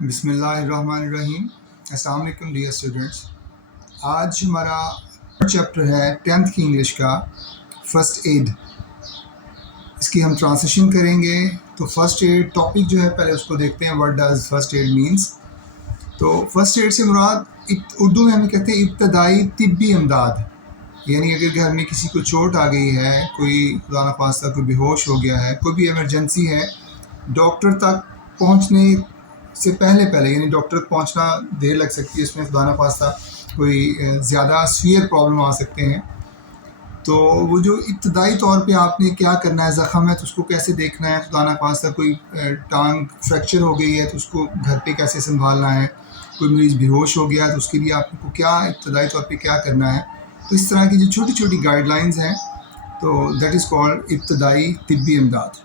بسم اللہ الرحمن الرحیم۔ السلام علیکم ڈیئر اسٹوڈنٹس، آج ہمارا چیپٹر ہے 10th کی انگلش کا فرسٹ ایڈ۔ اس کی ہم ٹرانسلیشن کریں گے۔ تو فرسٹ ایڈ ٹاپک جو ہے پہلے اس کو دیکھتے ہیں، what does first aid means. تو فرسٹ ایڈ سے مراد اردو میں ہمیں کہتے ہیں ابتدائی طبی امداد، یعنی اگر گھر میں کسی کو چوٹ آ گئی ہے، کوئی خدا نخواستہ کوئی بے ہوش ہو گیا ہے، کوئی بھی ایمرجنسی ہے، ڈاکٹر تک پہنچنے سے پہلے یعنی ڈاکٹر تک پہنچنا دیر لگ سکتی ہے، اس میں خدا نخواستہ کوئی زیادہ سویئر پرابلم آ سکتے ہیں، تو وہ جو ابتدائی طور پہ آپ نے کیا کرنا ہے، زخم ہے تو اس کو کیسے دیکھنا ہے، خدا نخواستہ کوئی ٹانگ فریکچر ہو گئی ہے تو اس کو گھر پہ کیسے سنبھالنا ہے، کوئی مریض بے ہوش ہو گیا تو اس کے لیے آپ کو کیا ابتدائی طور پہ کیا کرنا ہے، تو اس طرح کی جو چھوٹی چھوٹی گائیڈ لائنز ہیں، تو دیٹ از کالڈ ابتدائی طبی امداد۔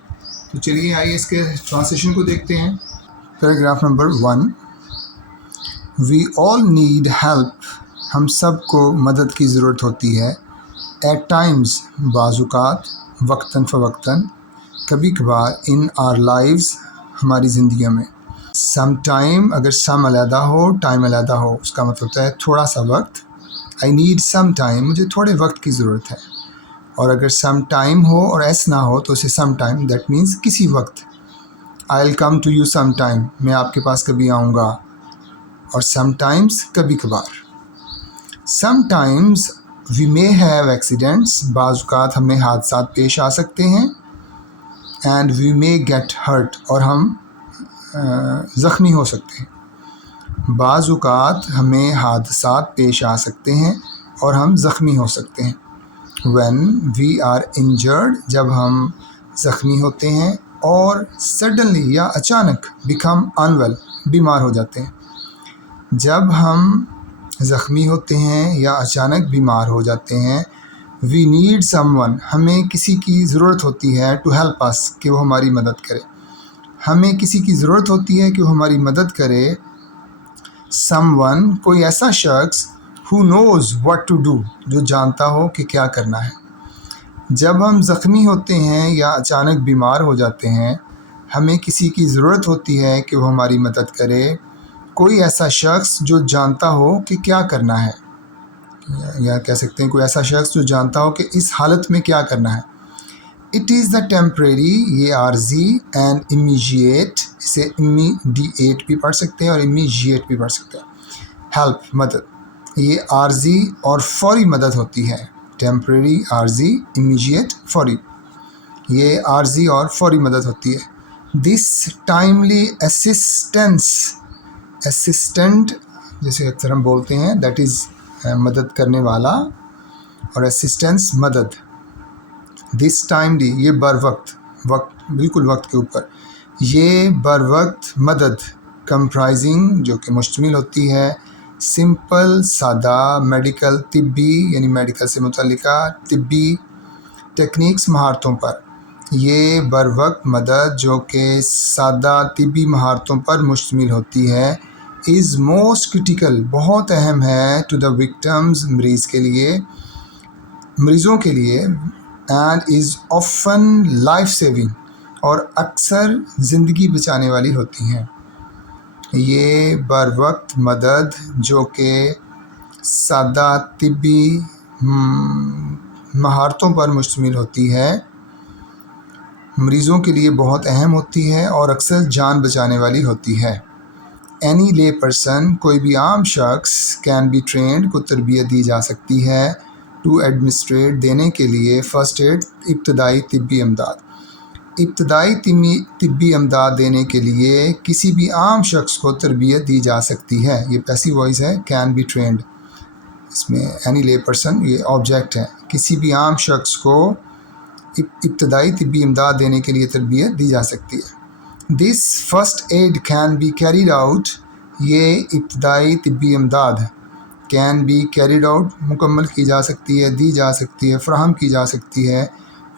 تو چلیے آئیے اس کے ٹرانسلیشن کو دیکھتے ہیں۔ پیراگراف نمبر 1، وی آل نیڈ ہیلپ، ہم سب کو مدد کی ضرورت ہوتی ہے، ایٹ ٹائمز، بعض اوقات، وقتاً فوقتاً، کبھی کبھار، ان آر لائفز، ہماری زندگیوں میں، سم ٹائم، اگر سم علیحدہ ہو، ٹائم علیحدہ ہو، اس کا مطلب ہوتا ہے تھوڑا سا وقت، آئی نیڈ سم ٹائم، مجھے تھوڑے وقت کی ضرورت ہے، اور اگر سم ٹائم ہو اور ایس نہ ہو تو اسے سم ٹائم، دیٹ مینس کسی وقت، I will come to you some time, میں آپ کے پاس کبھی آؤں گا، اور سم ٹائمز، کبھی کبھار، sometimes we may have accidents, بعض اوقات ہمیں حادثات پیش آ سکتے ہیں، and we may get hurt, اور ہم زخمی ہو سکتے ہیں، بعض اوقات ہمیں حادثات پیش آ سکتے ہیں اور ہم زخمی ہو سکتے ہیں، when we are injured، جب ہم زخمی ہوتے ہیں، اور suddenly یا اچانک become unwell، بیمار ہو جاتے ہیں، جب ہم زخمی ہوتے ہیں یا اچانک بیمار ہو جاتے ہیں، we need someone، ہمیں کسی کی ضرورت ہوتی ہے to help us، کہ وہ ہماری مدد کرے، ہمیں کسی کی ضرورت ہوتی ہے کہ وہ ہماری مدد کرے، someone، کوئی ایسا شخص who knows what to do، جو جانتا ہو کہ کیا کرنا ہے، جب ہم زخمی ہوتے ہیں یا اچانک بیمار ہو جاتے ہیں، ہمیں کسی کی ضرورت ہوتی ہے کہ وہ ہماری مدد کرے، کوئی ایسا شخص جو جانتا ہو کہ کیا کرنا ہے، یا کہہ سکتے ہیں کوئی ایسا شخص جو جانتا ہو کہ اس حالت میں کیا کرنا ہے۔ اٹ از دا ٹیمپریری، یہ عارضی، اینڈ امیجیٹ، اسے امیڈیٹ بھی پڑھ سکتے ہیں اور امیجیٹ بھی پڑھ سکتے ہیں، ہیلپ، مدد، یہ عارضی اور فوری مدد ہوتی ہے، ٹیمپریری، عارضی، امیجیٹ، فوری، یہ عارضی اور فوری مدد ہوتی ہے۔ دس ٹائملی اسسٹنس، اسسٹنٹ جیسے اکثر ہم بولتے ہیں، دیٹ از مدد کرنے والا، اور اسسٹنس مدد، دس ٹائملی، یہ بر وقت، وقت بالکل وقت کے اوپر، یہ بر وقت مدد، کمپرائزنگ، جو کہ مشتمل ہوتی ہے، سمپل، سادہ، میڈیکل، طبی، یعنی میڈیکل سے متعلقہ طبی ٹیکنیکس، مہارتوں پر، یہ بر وقت مدد جو کہ سادہ طبی مہارتوں پر مشتمل ہوتی ہے، از موسٹ کرٹیکل، بہت اہم ہے، ٹو دا وکٹمز، مریضوں کے لیے، and is often life saving, اور اکثر زندگی بچانے والی ہوتی ہیں، یہ بر وقت مدد جو کہ سادہ طبی مہارتوں پر مشتمل ہوتی ہے، مریضوں کے لیے بہت اہم ہوتی ہے اور اکثر جان بچانے والی ہوتی ہے۔ اینی لے پرسن، کوئی بھی عام شخص، کین بی ٹرینڈ، کو تربیت دی جا سکتی ہے، ٹو ایڈمنسٹریٹ، دینے کے لیے، فرسٹ ایڈ، ابتدائی طبی امداد، ابتدائی طبی امداد دینے کے لیے کسی بھی عام شخص کو تربیت دی جا سکتی ہے، یہ پیسیو وائس ہے، کین بی ٹرینڈ، اس میں اینی لے پرسن یہ آبجیکٹ ہے، کسی بھی عام شخص کو ابتدائی طبی امداد دینے کے لیے تربیت دی جا سکتی ہے۔ This first aid can be carried out, یہ ابتدائی طبی امداد کین بی کیریڈ آؤٹ، مکمل کی جا سکتی ہے، دی جا سکتی ہے، فراہم کی جا سکتی ہے،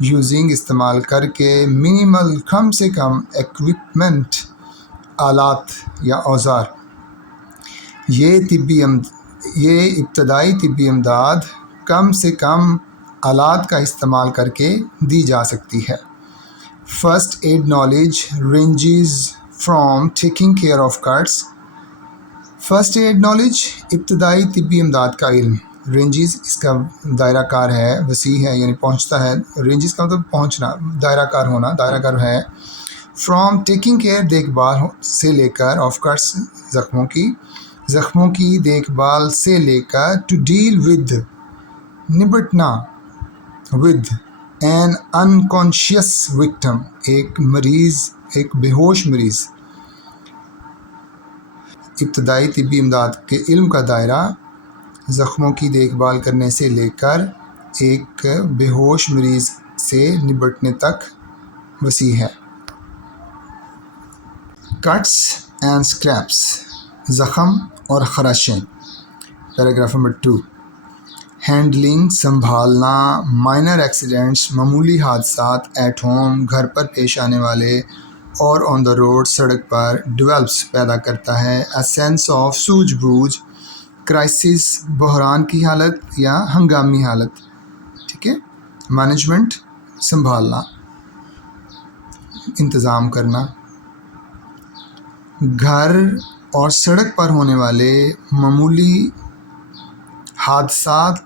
یوزنگ، استعمال کر کے، منیمل، کم سے کم، ایکوپمنٹ، آلات یا اوزار، یہ ابتدائی طبی امداد کم سے کم آلات کا استعمال کر کے دی جا سکتی ہے۔ First aid knowledge ranges from taking care of cuts. First aid knowledge, ابتدائی طبی امداد کا علم. رینجز اس کا دائرہ کار ہے، وسیع ہے، یعنی پہنچتا ہے. رینجز کا مطلب پہنچنا، دائرہ کار ہونا، دائرہ کار ہے. فرام ٹیکنگ کیئر دیکھ بھال سے لے کر، آف کٹس زخموں کی دیکھ بھال سے لے کر، ٹو ڈیل ود نبٹنا، ود این انکانشیس وکٹم ایک بے ہوش مریض. ابتدائی طبی امداد کے علم کا دائرہ زخموں کی دیکھ بھال کرنے سے لے کر ایک بے ہوش مریض سے نبٹنے تک وسیع ہے. کٹس اینڈ اسکریپس، زخم اور خراشیں. Paragraph number 2. ہینڈلنگ، سنبھالنا. مائنر ایکسیڈنٹس، معمولی حادثات. ایٹ ہوم، گھر پر پیش آنے والے، اور آن دا روڈ، سڑک پر. ڈیولپس، پیدا کرتا ہے. اے سینس آف، سوجھ بوجھ. کرائسس، بحران کی حالت یا ہنگامی حالت. ٹھیک ہے. مینجمنٹ، سنبھالنا، انتظام کرنا. گھر اور سڑک پر ہونے والے معمولی حادثات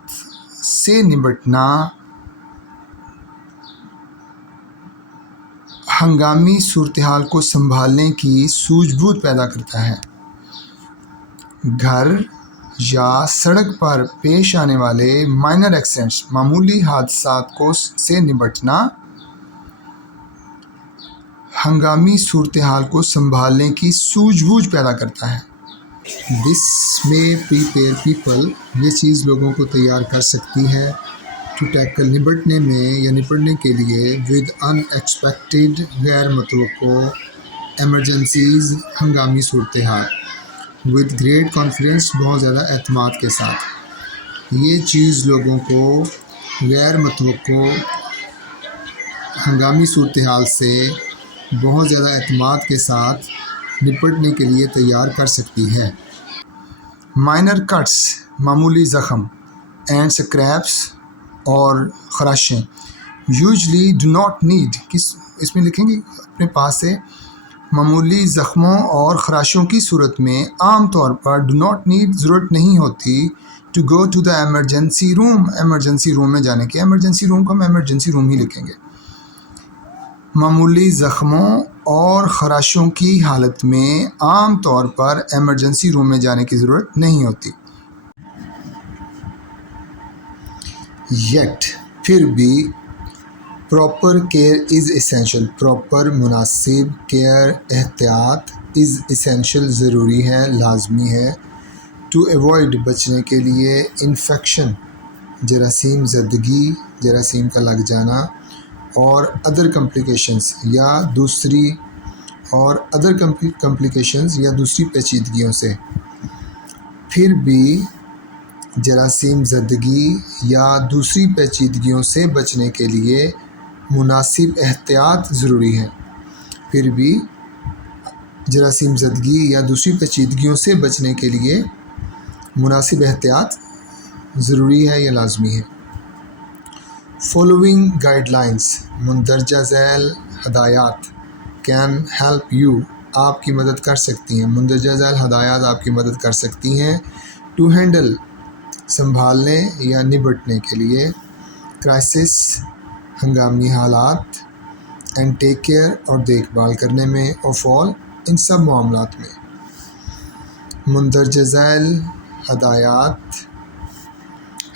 سے نبٹنا ہنگامی صورتحال کو سنبھالنے کی سوجھ بوجھ پیدا کرتا ہے. گھر یا سڑک پر پیش آنے والے مائنر ایکسیڈنٹس، معمولی حادثات سے نبٹنا ہنگامی صورتحال کو سنبھالنے کی سوجھ بوجھ پیدا کرتا ہے. دس میں پریپیئر پیپل، یہ چیز لوگوں کو تیار کر سکتی ہے. ٹو ٹیکل، نبٹنے میں یا نپٹنے کے لیے. ود ان ایکسپیکٹڈ، غیر متوقع. ایمرجنسیز، ہنگامی صورتحال. ود گریٹ کانفیڈنس، بہت زیادہ اعتماد کے ساتھ. یہ چیز لوگوں کو غیر متوقع ہنگامی صورتحال سے بہت زیادہ اعتماد کے ساتھ نپٹنے کے لیے تیار کر سکتی ہے. مائنر کٹس، معمولی زخم. اینڈ اسکریپس، اور خراشیں. یوزلی ڈو ناٹ نیڈ، اس میں لکھیں گے اپنے پاس سے. معمولی زخموں اور خراشوں کی صورت میں عام طور پر ڈو ناٹ نیڈ، ضرورت نہیں ہوتی. To go to the emergency room, emergency room میں جانے کی. ایمرجنسی روم کو ہم ایمرجنسی روم ہی لکھیں گے. معمولی زخموں اور خراشوں کی حالت میں عام طور پر ایمرجنسی روم میں جانے کی ضرورت نہیں ہوتی. یٹ، پھر بھی. Proper care is essential, proper مناسب. کیئر، احتیاط. از اسینشل، ضروری ہے، لازمی ہے. ٹو ایوائڈ، بچنے کے لیے. انفیکشن، جراثیم زدگی، جراثیم کا لگ جانا. اور ادر کمپلیکیشنز، یا دوسری پیچیدگیوں سے. پھر بھی جراثیم زدگی یا دوسری پیچیدگیوں سے بچنے کے لیے مناسب احتیاط ضروری ہے. پھر بھی جراثیم زدگی یا دوسری پیچیدگیوں سے بچنے کے لیے مناسب احتیاط ضروری ہے یا لازمی ہے. فالوئنگ گائیڈ لائنس، مندرجہ ذیل ہدایات. کین ہیلپ یو، آپ کی مدد کر سکتی ہیں. مندرجہ ذیل ہدایات آپ کی مدد کر سکتی ہیں. ٹو ہینڈل، سنبھالنے یا نبٹنے کے لیے. کرائسس، ہنگامی حالات. اینڈ ٹیک کیئر، اور دیکھ بھال کرنے میں. آف آل، ان سب معاملات میں. مندرجہ ذیل ہدایات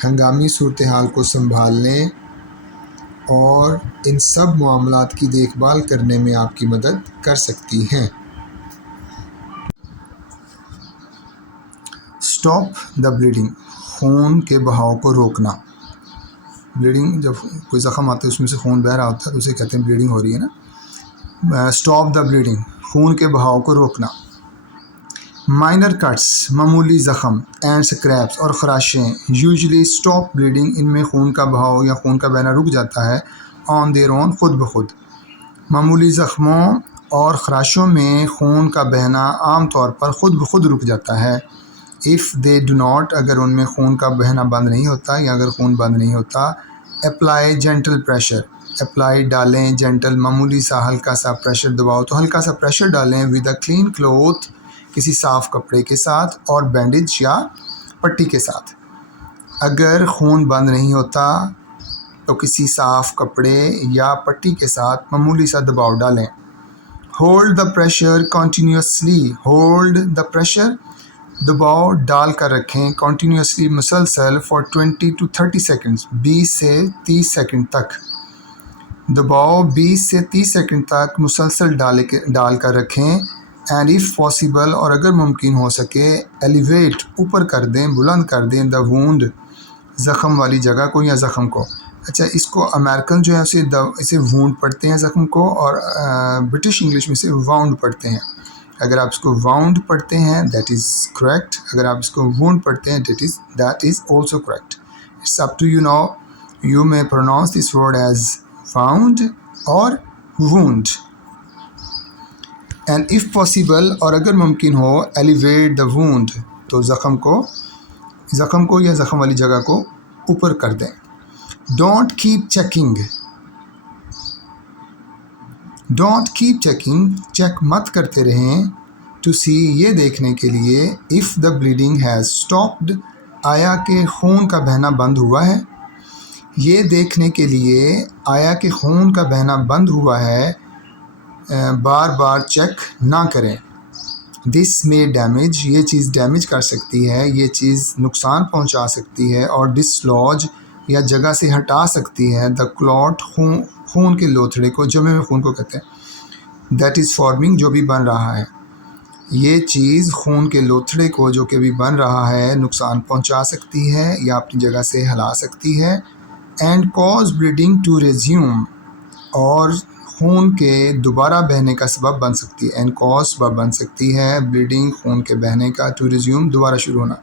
ہنگامی صورتحال کو سنبھالنے اور ان سب معاملات کی دیکھ بھال کرنے میں آپ کی مدد کر سکتی ہیں. اسٹاپ دا بلیڈنگ، خون کے بہاؤ کو روکنا. بلیڈنگ، جب کوئی زخم آتا ہے اس میں سے خون بہہ رہا ہوتا ہے تو اسے کہتے ہیں بلیڈنگ ہو رہی ہے نا. اسٹاپ دا بلیڈنگ، خون کے بہاؤ کو روکنا. مائنر کٹس، معمولی زخم. اینڈ اسکریپس، اور خراشیں. یوزلی اسٹاپ بلیڈنگ، ان میں خون کا بہاؤ یا خون کا بہنا رک جاتا ہے. آن دیئر اون، خود بخود. معمولی زخموں اور خراشوں میں خون کا بہنا عام طور پر خود بخود رک جاتا ہے. اف دے ڈو ناٹ، اگر ان میں خون کا بہنا بند نہیں ہوتا یا اگر خون بند نہیں ہوتا. اپلائی جینٹل پریشر، اپلائی ڈالیں، جینٹل معمولی سا ہلکا سا پریشر دباؤ، تو ہلکا سا پریشر ڈالیں ود اے کلین کلوتھ، کسی صاف کپڑے کے ساتھ، اور بینڈیج یا پٹی کے ساتھ۔ اگر خون بند نہیں ہوتا تو کسی صاف کپڑے یا پٹی کے ساتھ معمولی سا دباؤ ڈالیں۔ Hold the pressure continuously, hold the pressure, دباؤ ڈال کر رکھیں کنٹینیوسلی، مسلسل، فار 20 to 30 سیکنڈز، 20 سے 30 سیکنڈ تک۔ دباؤ 20 سے 30 سیکنڈ تک مسلسل ڈال کر رکھیں۔ اینڈ ایف پاسبل، اور اگر ممکن ہو سکے، ایلیویٹ، اوپر کر دیں، بلند کر دیں، دا وونڈ، زخم والی جگہ کو یا زخم کو۔ اچھا، اس کو امریکن جو ہے اسے وونڈ پڑھتے ہیں زخم کو، اور برٹش انگلش میں اسے واؤنڈ پڑھتے ہیں۔ اگر آپ اس کو واؤنڈ پڑھتے ہیں دیٹ از کریکٹ، اگر آپ اس کو وونڈ پڑھتے ہیں that is also correct. It's up to you now, you may pronounce this word as wound اور wound. And if possible، اور اگر ممکن ہو، elevate the wound، تو زخم کو یا زخم والی جگہ کو اوپر کر دیں۔ Don't keep checking، چیک مت کرتے رہیں، to see، یہ دیکھنے کے لیے، if the bleeding has stopped، آیا کہ خون کا بہنا بند ہوا ہے، یہ دیکھنے کے لیے آیا کہ خون کا بہنا بند ہوا ہے، بار بار چیک نہ کریں۔ دس میں ڈیمیج، یہ چیز ڈیمیج کر سکتی ہے، یہ چیز نقصان پہنچا سکتی ہے، اور ڈسلوج، یا جگہ سے ہٹا سکتی ہے، دا کلاٹ، خون کے لوتھڑے کو، جمع میں خون کو کہتے ہیں، دیٹ از فارمنگ، جو بھی بن رہا ہے، یہ چیز خون کے لوتھڑے کو جو کہ بھی بن رہا ہے نقصان پہنچا سکتی ہے یا اپنی جگہ سے ہلا سکتی ہے۔ And cause bleeding to resume, اور خون کے دوبارہ بہنے کا سبب بن سکتی ہے، اینڈ کاز سبب بن سکتی ہے، بلیڈنگ خون کے بہنے کا، ٹو ریزیوم دوبارہ شروع ہونا،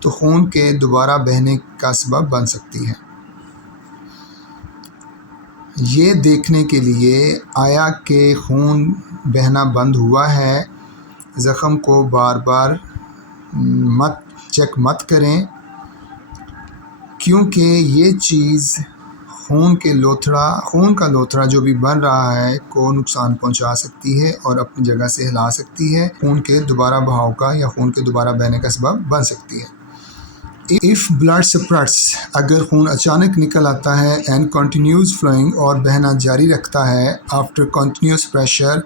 تو خون کے دوبارہ بہنے کا سبب بن سکتی ہے۔ یہ دیکھنے کے لیے آیا کہ خون بہنا بند ہوا ہے، زخم کو بار بار چیک مت کریں، کیونکہ یہ چیز خون کا لوتھڑا جو بھی بن رہا ہے کو نقصان پہنچا سکتی ہے اور اپنی جگہ سے ہلا سکتی ہے، خون کے دوبارہ بہاؤ کا یا خون کے دوبارہ بہنے کا سبب بن سکتی ہے۔ If blood spurts، اگر خون اچانک نکل آتا ہے، and continues flowing، اور بہنا جاری رکھتا ہے، after continuous pressure،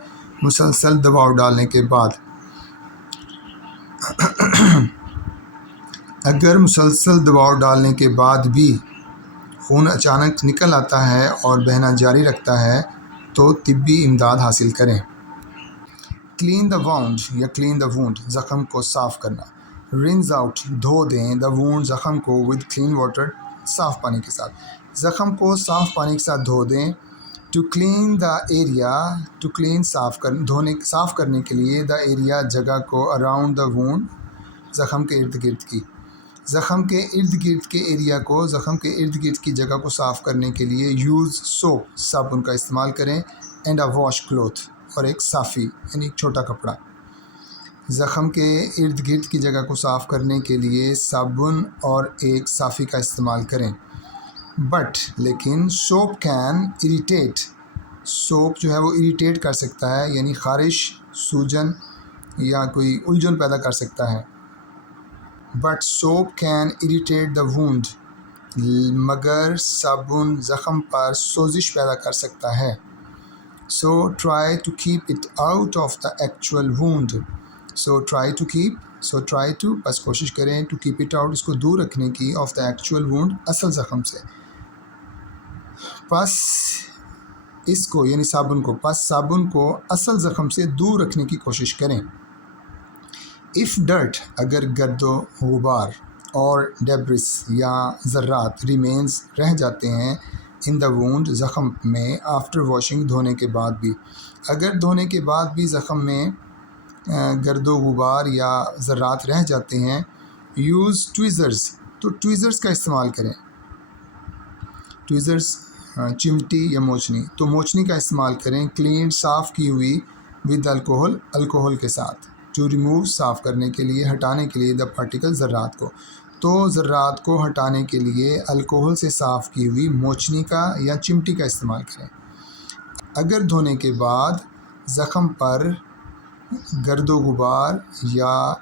مسلسل دباؤ ڈالنے کے بعد، اگر مسلسل دباؤ ڈالنے کے بعد بھی خون اچانک نکل آتا ہے اور بہنا جاری رکھتا ہے تو طبی امداد حاصل کریں۔ کلین دا واؤنڈ یا کلین دا وونڈ، زخم کو صاف کرنا۔ رنز آؤٹ، دھو دیں، دا وونڈ، زخم کو، ود کلین واٹر، صاف پانی کے ساتھ، زخم کو صاف پانی کے ساتھ دھو دیں۔ To clean the area, to clean, صاف کرنے کے لیے، دا ایریا، جگہ کو، اراؤنڈ دا وونڈ، زخم کے ارد گرد کی، زخم کے ارد گرد کے ایریا کو، زخم کے ارد گرد کی جگہ کو صاف کرنے کے لیے یوز سوپ، صابن کا استعمال کریں، اینڈ اے واش کلوتھ، اور ایک صافی یعنی ایک چھوٹا کپڑا۔ زخم کے ارد گرد کی جگہ کو صاف کرنے کے لیے صابن اور ایک صافی کا استعمال کریں۔ بٹ لیکن سوپ کین اریٹیٹ، سوپ جو ہے وہ اریٹیٹ کر سکتا ہے، یعنی خارش، سوجن یا کوئی الجھن پیدا کر سکتا ہے۔ But soap can irritate the wound, مگر صابن زخم پر سوزش پیدا کر سکتا ہے۔ So try to keep it out of the actual wound, try to بس کوشش کریں، ٹو کیپ اٹ آؤٹ، اس کو دور رکھنے کی، آف دا ایکچوئل وونڈ، اصل زخم سے، پس اس کو یعنی صابن کو اصل زخم سے دور رکھنے کی کوشش کریں۔ اف ڈرٹ، اگر گرد و غبار، اور ڈیبرس یا ذرات، ریمینز، رہ جاتے ہیں، ان دا وونڈ، زخم میں، آفٹر واشنگ، دھونے کے بعد بھی، اگر دھونے کے بعد بھی زخم میں گرد و غبار یا ذرات رہ جاتے ہیں، یوز ٹویزرز، تو ٹویزرز کا استعمال کریں۔ ٹویزرز چمٹی یا موچنی، تو موچنی کا استعمال کریں، کلین، صاف کی ہوئی، ود الکوہل کے ساتھ، ٹو ریموو، صاف کرنے کے لیے، ہٹانے کے لیے، دا پارٹیکل، ذرات کو، تو ذرات کو ہٹانے کے لیے الکوہل سے صاف کی ہوئی موچنی کا یا چمٹی کا استعمال کریں۔ اگر دھونے کے بعد زخم پر گرد و غبار یا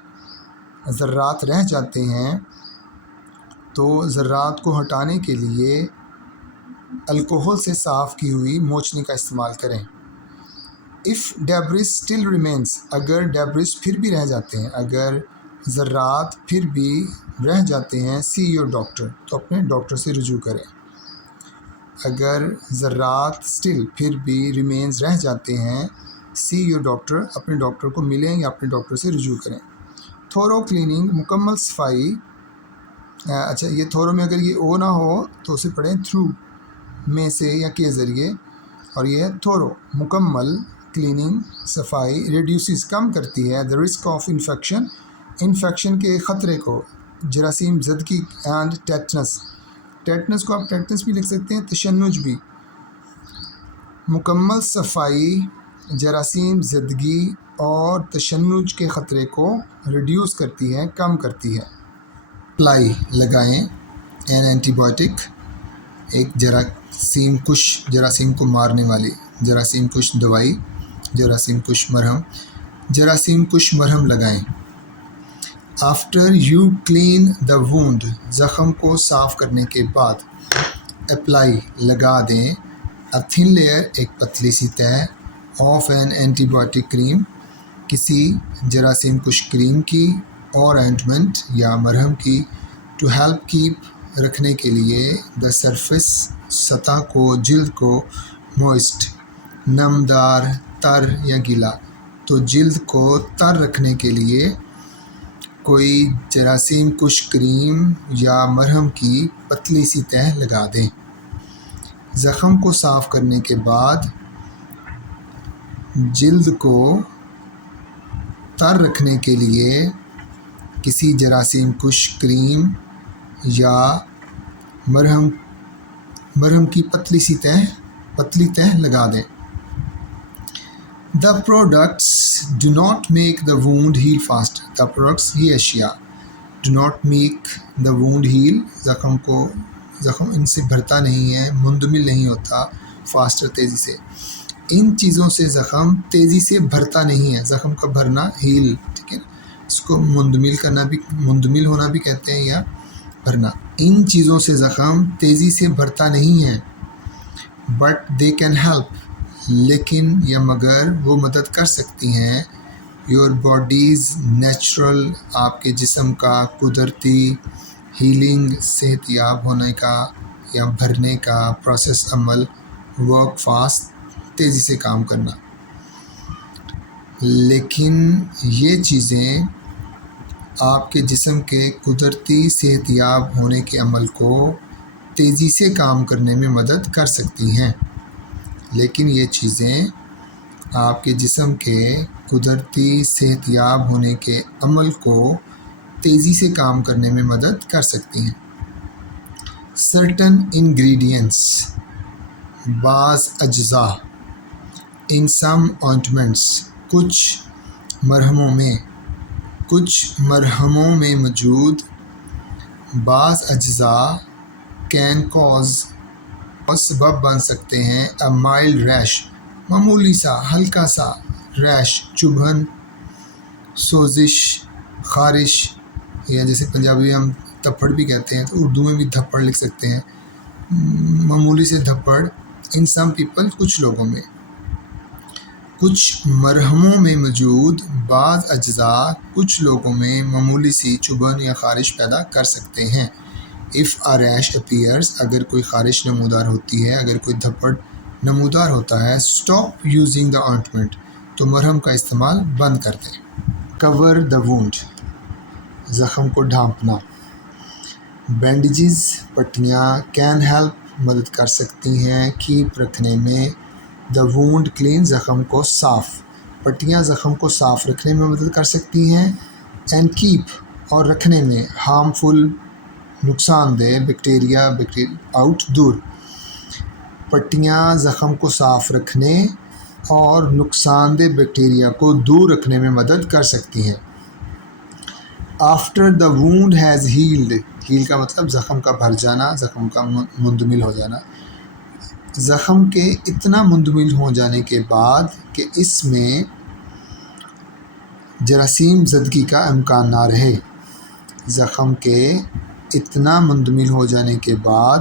ذرات رہ جاتے ہیں تو ذرات کو ہٹانے کے لیے الکوہل سے صاف کی ہوئی موچنی کا استعمال کریں۔ if debris still remains، اگر debris پھر بھی رہ جاتے ہیں، اگر ذرات پھر بھی رہ جاتے ہیں، see your doctor، تو اپنے ڈاکٹر سے رجوع کریں۔ اگر ذرات still پھر بھی remains رہ جاتے ہیں، see your doctor، اپنے ڈاکٹر کو ملیں یا اپنے ڈاکٹر سے رجوع کریں۔ تھورو کلیننگ، مکمل صفائی، اچھا یہ تھورو میں اگر یہ او نہ ہو تو اسے پڑھیں تھرو میں سے یا کے ذریعے، اور یہ ہے تھورو مکمل کلیننگ صفائی، ریڈیوسز کم کرتی ہے the risk of infection، infection کے خطرے کو، جراثیم زدگی اینڈ ٹیٹنس کو آپ ٹیٹنس بھی لکھ سکتے ہیں، تشنج بھی۔ مکمل صفائی جراثیم زدگی اور تشنج کے خطرے کو ریڈیوس کرتی ہے، کم کرتی ہے۔ اپلائی لگائیں این اینٹی بائیوٹک، ایک جراثیم کو مارنے والی جراثیم کش دوائی، جراثیم کش مرہم لگائیں۔ After you clean the Wundt, زخم کو صاف کرنے کے بعد اپلائی لگا دیں اے تھن لیئر، ایک پتلی سی تہ آف این اینٹی بائیوٹک کریم، کسی جراثیم کش کریم کی، اور اینٹمنٹ یا مرہم کی، ٹو ہیلپ کیپ رکھنے کے لیے دا سرفیس، سطح کو، جلد کو، موئسٹ نمدار، تر یا گیلا، تو جلد کو تر رکھنے کے لیے کوئی جراثیم کش کریم یا مرہم کی پتلی سی تہ لگا دیں۔ زخم کو صاف کرنے کے بعد جلد کو تر رکھنے کے لیے کسی جراثیم کش کریم یا مرہم کی پتلی تہ لگا دیں۔ The products do not make the wound heal fast، the products یہ اشیاء do not make the wound heal، زخم ان سے بھرتا نہیں ہے، مندمل نہیں ہوتا، فاسٹر تیزی سے، ان چیزوں سے زخم تیزی سے بھرتا نہیں ہے، زخم کا بھرنا ہیل، ٹھیک ہے، اس کو مندمل ہونا بھی کہتے ہیں یا بھرنا۔ ان چیزوں سے زخم تیزی سے بھرتا نہیں ہے، بٹ دے کین ہیلپ، لیکن یا مگر وہ مدد کر سکتی ہیں، یور باڈیز نیچرل، آپ کے جسم کا قدرتی، ہیلنگ، صحت یاب ہونے کا یا بھرنے کا پروسیس، عمل، ورک فاسٹ، تیزی سے کام کرنا۔ لیکن یہ چیزیں آپ کے جسم کے قدرتی صحت یاب ہونے کے عمل کو تیزی سے کام کرنے میں مدد کر سکتی ہیں، لیکن یہ چیزیں آپ کے جسم کے قدرتی صحت یاب ہونے کے عمل کو تیزی سے کام کرنے میں مدد کر سکتی ہیں۔ certain ingredients، بعض اجزاء، in some ointments، کچھ مرہموں میں موجود بعض اجزاء can cause، سبب بن سکتے ہیں a mild rash، معمولی سا، ہلکا سا ریش، چبھن، سوزش، خارش، یا جیسے پنجابی میں ہم تھپڑ بھی کہتے ہیں تو اردو میں بھی دھپڑ لکھ سکتے ہیں، معمولی سے دھپڑ، ان سم پیپل، کچھ لوگوں میں۔ کچھ مرہموں میں موجود بعض اجزاء کچھ لوگوں میں معمولی سی چبھن یا خارش پیدا کر سکتے ہیں۔ if a rash appears، اگر کوئی خارش نمودار ہوتی ہے، اگر کوئی دھپڑ نمودار ہوتا ہے، stop using the ointment، تو مرہم کا استعمال بند کر دیں۔ cover the wound، زخم کو ڈھانپنا۔ بینڈیجز، پٹیاں، can help، مدد کر سکتی ہیں، keep، رکھنے میں، the wound clean، زخم کو صاف، پٹیاں زخم کو صاف رکھنے میں مدد کر سکتی ہیں، and keep، اور رکھنے میں، harmful، نقصان دہ، بیکٹیریا آؤٹ، دور، پٹیاں زخم کو صاف رکھنے اور نقصان دہ بیکٹیریا کو دور رکھنے میں مدد کر سکتی ہیں۔ After the wound has healed, heal کا مطلب زخم کا بھر جانا، زخم کا مندمل ہو جانا، زخم کے اتنا مندمل ہو جانے کے بعد کہ اس میں جراثیم زدگی کا امکان نہ رہے، زخم کے اتنا مندمل ہو جانے کے بعد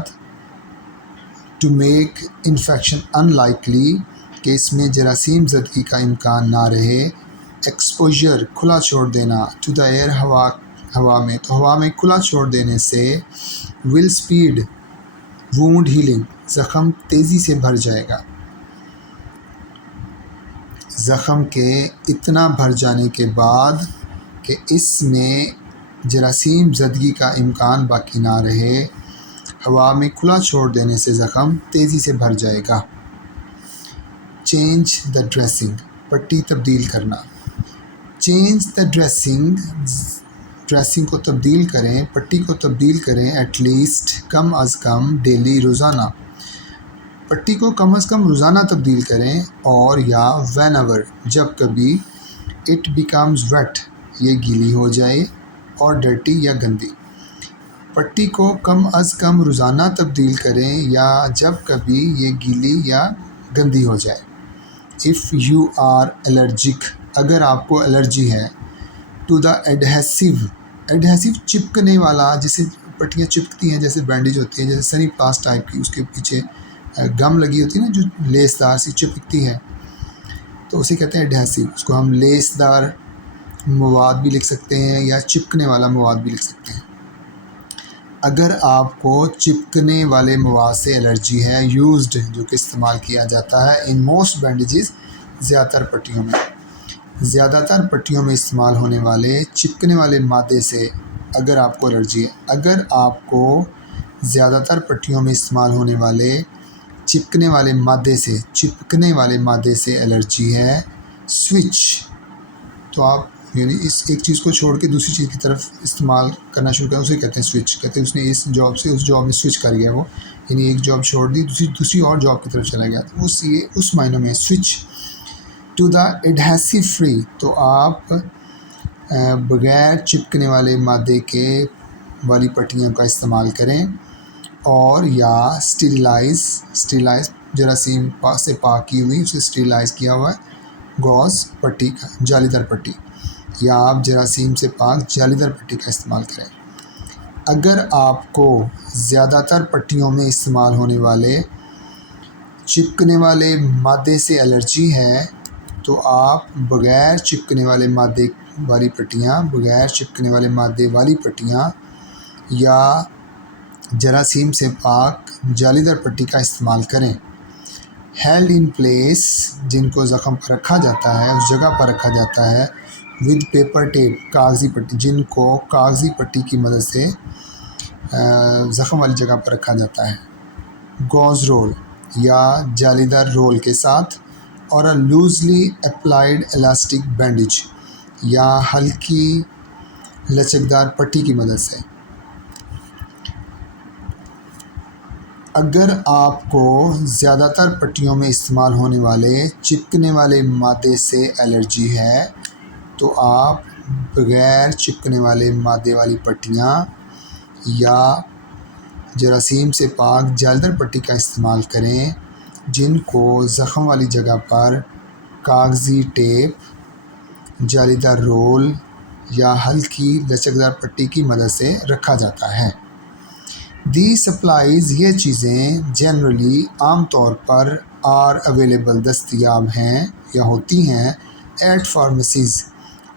to make infection unlikely, کہ اس میں جراثیم زدگی کا امکان نہ رہے، ایکسپوجر کھلا چھوڑ دینا، ٹو دا ایئر ہوا میں، تو ہوا میں کھلا چھوڑ دینے سے ول اسپیڈ وونڈ ہیلنگ، زخم تیزی سے بھر جائے گا، زخم کے اتنا بھر جانے کے بعد کہ اس میں جراثیم زدگی کا امکان باقی نہ رہے، ہوا میں کھلا چھوڑ دینے سے زخم تیزی سے بھر جائے گا۔ چینج دا ڈریسنگ، پٹی تبدیل کرنا، چینج دا ڈریسنگ، ڈریسنگ کو تبدیل کریں، پٹی کو تبدیل کریں، ایٹ لیسٹ کم از کم ڈیلی روزانہ، پٹی کو کم از کم روزانہ تبدیل کریں، اور یا وین ایور جب کبھی اٹ بیکمز ویٹ یہ گیلی ہو جائے، اور ڈرٹی یا گندی، پٹی کو کم از کم روزانہ تبدیل کریں یا جب کبھی یہ گیلی یا گندی ہو جائے۔ اف یو آر الرجک، اگر آپ کو الرجی ہے، ٹو دا ایڈہیسو، ایڈہیسو چپکنے والا، جسے پٹیاں چپکتی ہیں جیسے بینڈیج ہوتی ہیں، جیسے سنی پلاس ٹائپ کی، اس کے پیچھے گم لگی ہوتی ہے نا جو لیس دار سی چپکتی ہے، تو اسے کہتے ہیں ایڈہیسو، اس کو ہم لیس دار مواد بھی لکھ سکتے ہیں یا چپکنے والا مواد بھی لکھ سکتے ہیں۔ اگر آپ کو چپکنے والے مواد سے الرجی ہے، یوزڈ جو کہ استعمال کیا جاتا ہے، ان موسٹ بینڈیجز زیادہ تر پٹیوں میں استعمال ہونے والے چپکنے والے مادے سے اگر آپ کو الرجی ہے، اگر آپ کو زیادہ تر پٹیوں میں استعمال ہونے والے چپکنے والے مادے سے الرجی ہے، سوئچ، تو آپ یعنی اس ایک چیز کو چھوڑ کے دوسری چیز کی طرف استعمال کرنا شروع کریں، اسے کہتے ہیں سوئچ، کہتے ہیں اس نے اس جاب سے اس جاب میں سوئچ کر گیا، وہ یعنی ایک جاب چھوڑ دی دوسری اور جاب کی طرف چلا گیا، تو اس معنوں میں switch to the adhesive free, تو آپ بغیر چپکنے والے مادے کے والی پٹیوں کا استعمال کریں، اور یا اسٹیریلائز جراثیم سے پاک کی ہوئی، اسے اسٹیریلائز کیا ہوا ہے گوز پٹی کا، جالی دار پٹی، یا آپ جراثیم سے پاک جالی دار پٹی کا استعمال کریں۔ اگر آپ کو زیادہ تر پٹیوں میں استعمال ہونے والے چپکنے والے مادے سے الرجی ہے، تو آپ بغیر چپکنے والے مادے والی پٹیاں یا جراثیم سے پاک جالی دار پٹی کا استعمال کریں۔ ہیلڈ ان پلیس، جن کو زخم پر رکھا جاتا ہے، اس جگہ پر رکھا جاتا ہے، ود پیپر ٹیپ، کاغذی پٹی، جن کو کاغذی پٹی کی مدد سے زخم والی جگہ پر رکھا جاتا ہے، گوز رول یا جالی دار رول کے ساتھ، اور لوزلی اپلائیڈ الاسٹک بینڈیج یا ہلکی لچکدار پٹی کی مدد سے۔ اگر آپ کو زیادہ تر پٹیوں میں استعمال ہونے والے چپکنے والے مادے سے الرجی ہے، تو آپ بغیر چپکنے والے مادے والی پٹیاں یا جراثیم سے پاک جالی دار پٹی کا استعمال کریں، جن کو زخم والی جگہ پر کاغذی ٹیپ، جالی دار رول یا ہلکی لچکدار پٹی کی مدد سے رکھا جاتا ہے۔ دی سپلائیز، یہ چیزیں جنرلی عام طور پر آر اویلیبل، دستیاب ہیں یا ہوتی ہیں، ایٹ فارمیسیز،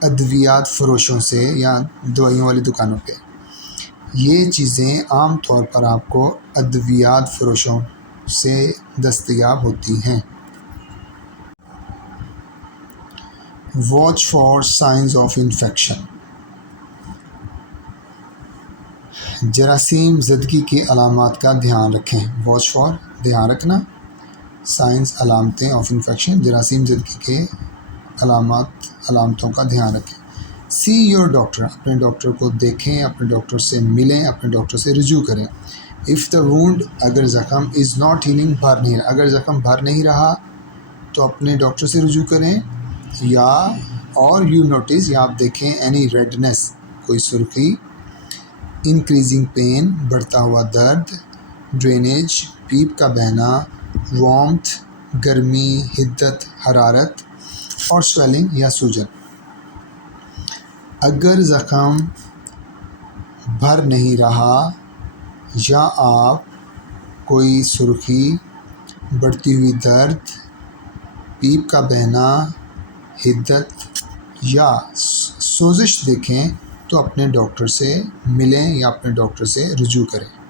ادویات فروشوں سے یا دوائیوں والی دکانوں پہ، یہ چیزیں عام طور پر آپ کو ادویات فروشوں سے دستیاب ہوتی ہیں۔ Watch for signs of infection, جراثیم زدگی کی علامات کا دھیان رکھیں، واچ فار دھیان رکھنا، سائنز علامتیں، آف انفیکشن جراثیم زدگی کے علامتوں کا دھیان رکھیں۔ سی یور ڈاکٹر، اپنے ڈاکٹر کو دیکھیں، اپنے ڈاکٹر سے ملیں، اپنے ڈاکٹر سے رجوع کریں۔ اف دا وونڈ، اگر زخم از ناٹ ہیلنگ، بھر نہیں رہا، اگر زخم بھر نہیں رہا تو اپنے ڈاکٹر سے رجوع کریں، یا اور یو نوٹس، یا آپ دیکھیں اینی ریڈنس، کوئی سرخی، انکریزنگ پین بڑھتا ہوا درد، ڈرینیج پیپ کا بہنا، وارمتھ گرمی، حدت حرارت، اور سویلنگ یا سوجن۔ اگر زخم بھر نہیں رہا یا آپ کوئی سرخی، بڑھتی ہوئی درد، پیپ کا بہنا، حدت یا سوزش دیکھیں تو اپنے ڈاکٹر سے ملیں یا اپنے ڈاکٹر سے رجوع کریں۔